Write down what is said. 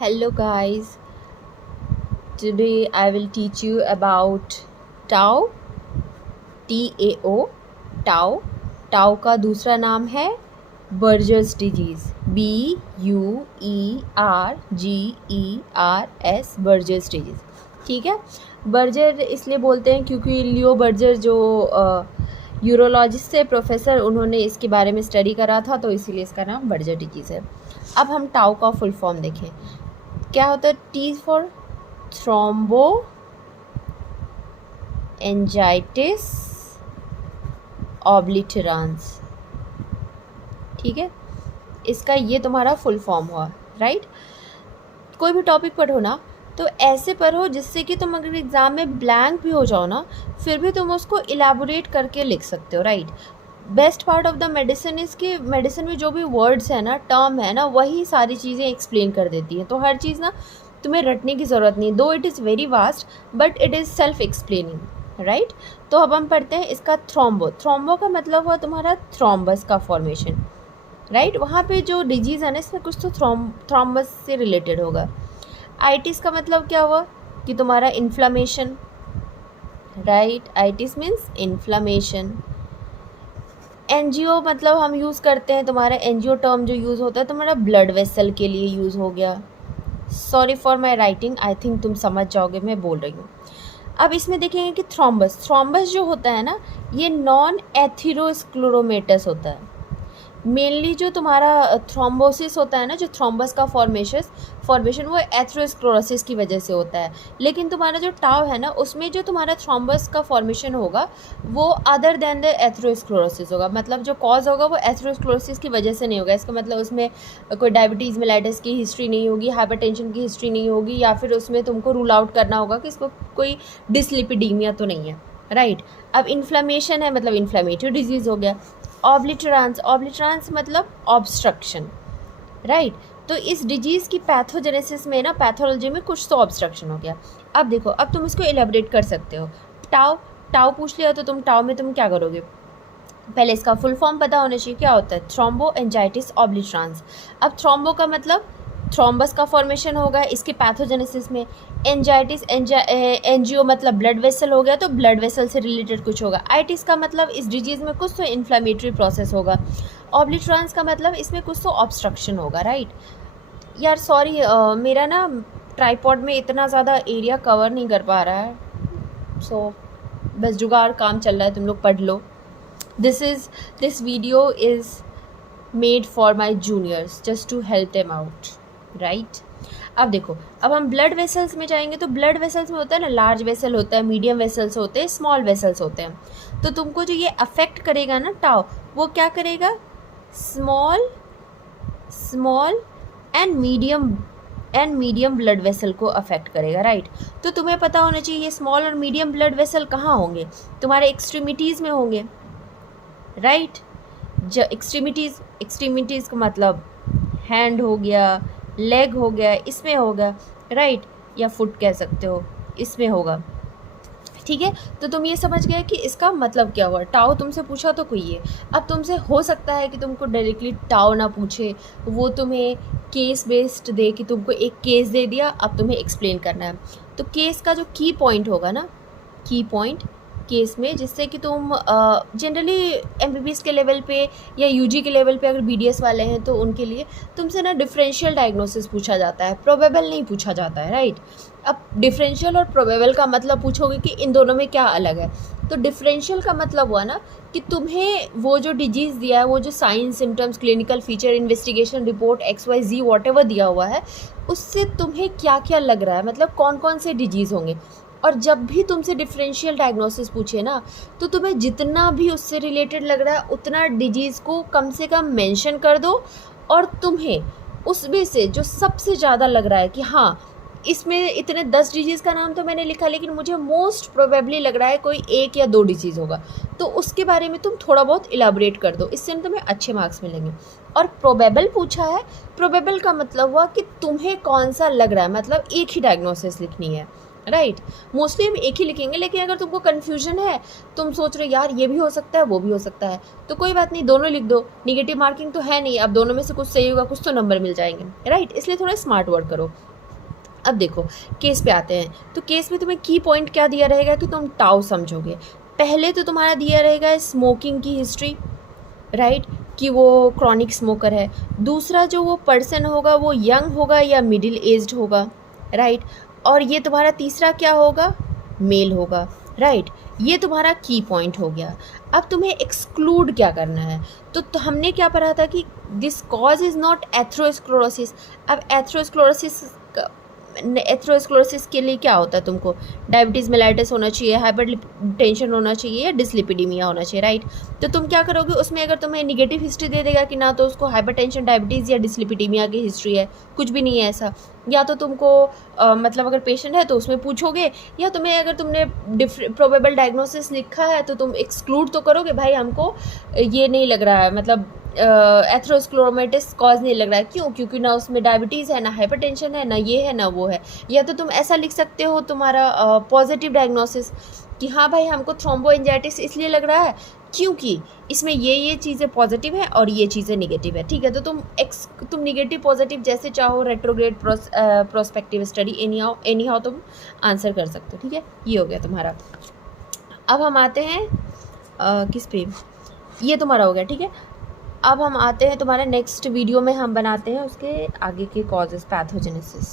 Hello guys, today I will teach you about tau, TAO, tau. tau का दूसरा नाम है Buerger's disease, BUERGERS, Buerger's disease. ठीक है, बर्जर इसलिए बोलते हैं क्योंकि लियो बर्जर जो यूरोलॉजिस्ट थे प्रोफेसर, उन्होंने इसके बारे में स्टडी करा था, तो इसीलिए इसका नाम बर्जर डिजीज़ है। अब हम टाउ का फुल फॉर्म देखें, क्या होता है। T for thromboangiitis obliterans. ठीक है, इसका ये तुम्हारा फुल फॉर्म हुआ, राइट। कोई भी टॉपिक पढ़ो ना तो ऐसे पढ़ो जिससे कि तुम अगर एग्ज़ाम में ब्लैंक भी हो जाओ ना, फिर भी तुम उसको इलेबोरेट करके लिख सकते हो, right. Best part of the medicine is कि मेडिसिन में जो भी वर्ड्स है ना, टर्म है ना, वही सारी चीज़ें एक्सप्लेन कर देती है। तो हर चीज़ ना तुम्हें रटने की ज़रूरत नहीं, दो it is very vast but it is self explaining, right. तो अब हम पढ़ते हैं इसका थ्रोम्बो। थ्रोम्बो का मतलब हुआ तुम्हारा थ्रोम्बस का फॉर्मेशन, राइट। वहाँ पे जो डिजीज़ है ना, इसमें कुछ तो थ्रोम्बस से रिलेटेड होगा। आइटिस का मतलब क्या हुआ कि तुम्हारा inflammation, right. Itis means inflammation. NGO मतलब हम यूज़ करते हैं, तुम्हारा एनजीओ टर्म जो यूज़ होता है तुम्हारा ब्लड वेसल के लिए यूज़ हो गया। Sorry for my writing, I think तुम समझ जाओगे मैं बोल रही हूँ। अब इसमें देखेंगे कि थ्रोम्बस जो होता है ना, ये नॉन एथेरोस्क्लेरोमेटस होता है। मेनली जो तुम्हारा थ्रोम्बोसिस होता है ना, जो थ्रोम्बस का फॉर्मेशन वो एथेरोस्क्लेरोसिस की वजह से होता है। लेकिन तुम्हारा जो टाव है ना, उसमें जो तुम्हारा थ्रोम्बस का फॉर्मेशन होगा वो अदर देन द एथेरोस्क्लेरोसिस होगा। मतलब जो कॉज होगा वो एथेरोस्क्लेरोसिस की वजह से नहीं होगा। इसका मतलब उसमें कोई डायबिटीज़ मेलाइटिस की हिस्ट्री नहीं होगी, हाइपरटेंशन की हिस्ट्री नहीं होगी, या फिर उसमें तुमको रूल आउट करना होगा कि इसको कोई डिसलिपिडीमिया तो नहीं है, राइट। अब इन्फ्लेमेशन है मतलब इन्फ्लेमेटरी डिजीज़ हो गया। ऑब्लिटरांस मतलब ऑब्स्ट्रक्शन, राइट। तो इस डिजीज़ की पैथोजेनेसिस में ना, पैथोलॉजी में कुछ तो ऑब्स्ट्रक्शन हो गया। अब देखो, अब तुम इसको एलेबोरेट कर सकते हो। टाउ पूछ लिया तो तुम टाउ में तुम क्या करोगे, पहले इसका फुल फॉर्म पता होना चाहिए। क्या होता है, थ्रोम्बो एंजाइटिस ऑब्लिटरांस। अब थ्रोम्बो का मतलब थ्रोम्बस का फॉर्मेशन होगा इसके पैथोजेनेसिस में। एंजाइटिस एनजीओ मतलब ब्लड वेसल हो गया, तो ब्लड वेसल से रिलेटेड कुछ होगा। आइटिस का मतलब इस डिजीज़ में कुछ तो इन्फ्लामेटरी प्रोसेस होगा। ऑब्लिटरांस का मतलब इसमें कुछ तो ऑब्स्ट्रक्शन होगा, राइट। यार सॉरी, मेरा ना ट्राइपॉड में इतना ज़्यादा एरिया कवर नहीं कर पा रहा है, सो बस जुगाड़ काम चल रहा है, तुम लोग पढ़ लो। this video is made for my juniors just to help them out, right। अब देखो, अब हम ब्लड वेसल्स में जाएंगे तो ब्लड वेसल्स में होता है ना, लार्ज वेसल होता है, मीडियम वेसल्स होते हैं, स्मॉल वेसल्स होते हैं। तो तुमको जो ये अफेक्ट करेगा ना टाउ, वो क्या करेगा, small and medium blood vessel को अफेक्ट करेगा, राइट। तो तुम्हें पता होना चाहिए ये स्मॉल और मीडियम ब्लड वेसल कहाँ होंगे, तुम्हारे एक्सट्रीमिटीज़ में होंगे, राइट। जो एक्सट्रीमिटीज़ का मतलब हैंड हो गया, लेग हो गया, इसमें होगा, राइट, या फुट कह सकते हो, इसमें होगा। ठीक है, तो तुम ये समझ गए कि इसका मतलब क्या हुआ। टाउ तुमसे पूछा तो कोई ये, अब तुमसे हो सकता है कि तुमको डायरेक्टली टाउ ना पूछे, वो तुम्हें केस बेस्ड दे, कि तुमको एक केस दे दिया, अब तुम्हें एक्सप्लेन करना है। तो केस का जो की पॉइंट होगा ना, की पॉइंट केस में, जिससे कि तुम जनरली एमबीबीएस के लेवल पे या यूजी के लेवल पे अगर बीडीएस वाले हैं तो उनके लिए तुमसे ना डिफरेंशियल डायग्नोसिस पूछा जाता है, प्रोबेबल नहीं पूछा जाता है, राइट। अब डिफरेंशियल और प्रोबेबल का मतलब पूछोगे कि इन दोनों में क्या अलग है, तो डिफरेंशियल का मतलब हुआ ना कि तुम्हें वो जो डिजीज़ दिया है, वो जो sign symptoms, clinical feature, investigation report, XYZ whatever दिया हुआ है, उससे तुम्हें क्या क्या लग रहा है, मतलब कौन कौन से डिजीज़ होंगे। और जब भी तुमसे डिफरेंशियल डायग्नोसिस पूछे ना, तो तुम्हें जितना भी उससे रिलेटेड लग रहा है उतना डिजीज़ को कम से कम मेंशन कर दो, और तुम्हें उसमें से जो सबसे ज़्यादा लग रहा है कि हाँ इसमें इतने 10 डिजीज़ का नाम तो मैंने लिखा, लेकिन मुझे मोस्ट प्रोबेबली लग रहा है कोई 1 या 2 डिजीज़ होगा, तो उसके बारे में तुम थोड़ा बहुत इलाबोरेट कर दो, इससे तुम्हें अच्छे मार्क्स मिलेंगे। और प्रोबेबल पूछा है, प्रोबेबल का मतलब हुआ कि तुम्हें कौन सा लग रहा है, मतलब एक ही डायग्नोसिस लिखनी है, राइट। मोस्टली हम एक ही लिखेंगे, लेकिन अगर तुमको कन्फ्यूजन है, तुम सोच रहे यार ये भी हो सकता है वो भी हो सकता है, तो कोई बात नहीं, दोनों लिख दो, निगेटिव मार्किंग तो है नहीं, अब दोनों में से कुछ सही होगा, कुछ तो नंबर मिल जाएंगे, राइट। इसलिए थोड़ा स्मार्ट वर्क करो। अब देखो केस पे आते हैं, तो केस में तुम्हें की पॉइंट क्या दिया रहेगा कि तुम टाउ समझोगे। पहले तो तुम्हारा दिया रहेगा स्मोकिंग की हिस्ट्री, राइट, कि वो क्रॉनिक स्मोकर है। दूसरा जो वो पर्सन होगा वो यंग होगा या मिडिल एज्ड होगा, राइट। और ये तुम्हारा तीसरा क्या होगा, मेल होगा, राइट। ये तुम्हारा की पॉइंट हो गया। अब तुम्हें एक्सक्लूड क्या करना है, तो हमने क्या पढ़ा था कि this cause is not atherosclerosis. अब एथ्रोस्क्लेरोसिस के लिए क्या होता है, तुमको डायबिटीज़ मेलाइटिस होना चाहिए, हाइपरटेंशन होना चाहिए या डिसलिपिडीमिया होना चाहिए, राइट। तो तुम क्या करोगे उसमें, अगर तुम्हें निगेटिव हिस्ट्री दे देगा कि ना तो उसको हाइपरटेंशन, डायबिटीज़ या डिसलिपिडीमिया की हिस्ट्री है, कुछ भी नहीं है ऐसा, या तो तुमको मतलब अगर पेशेंट है तो उसमें पूछोगे, या तुम्हें अगर तुमने प्रोबेबल डायग्नोसिस लिखा है तो तुम एक्सक्लूड तो करोगे, भाई हमको ये नहीं लग रहा है, मतलब एथ्रोस्क्लेरोमाइटिस कॉज नहीं लग रहा है। क्यों? क्योंकि ना उसमें डायबिटीज़ है, ना हाइपरटेंशन है, ना ये है ना वो है। या तो तुम ऐसा लिख सकते हो तुम्हारा पॉजिटिव डायग्नोसिस कि हाँ भाई हमको थ्रोम्बोएंजाइटिस इसलिए लग रहा है क्योंकि इसमें ये चीज़ें पॉजिटिव है और ये चीज़ें निगेटिव है, ठीक है। तो तुम निगेटिव पॉजिटिव जैसे चाहो, retrograde prospective study any how तुम आंसर कर सकते हो, ठीक है। ये हो गया तुम्हारा। अब हम आते हैं किस पे, ये तुम्हारा हो गया, ठीक है। अब हम आते हैं तुम्हारे नेक्स्ट वीडियो में, हम बनाते हैं उसके आगे के कॉजेज़, पैथोजेनेसिस।